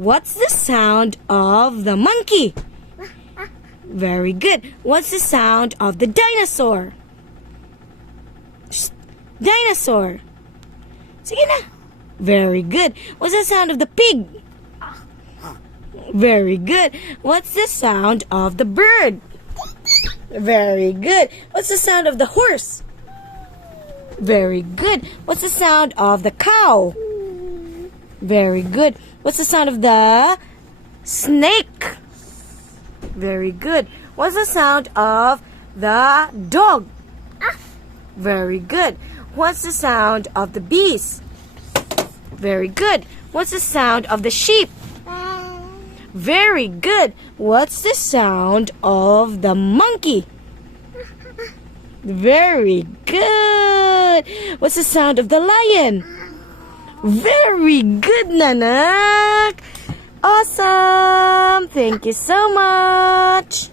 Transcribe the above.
What's the sound of the monkey? Very good. What's the sound of the dinosaur? Shh. Dinosaur. Sige na. Very good. What's the sound of the pig? Very good. What's the sound of the bird? Very good. What's the sound of the horse? Very good. What's the sound of the cow? Very good. What's the sound of the snake? Very good. What's the sound of the dog? Very good. What's the sound of the bees? Very good. What's the sound of the sheep? Very good. What's the sound of the monkey? Very good. What's the sound of the lion? Very good, Nanak. Awesome. Thank you so much.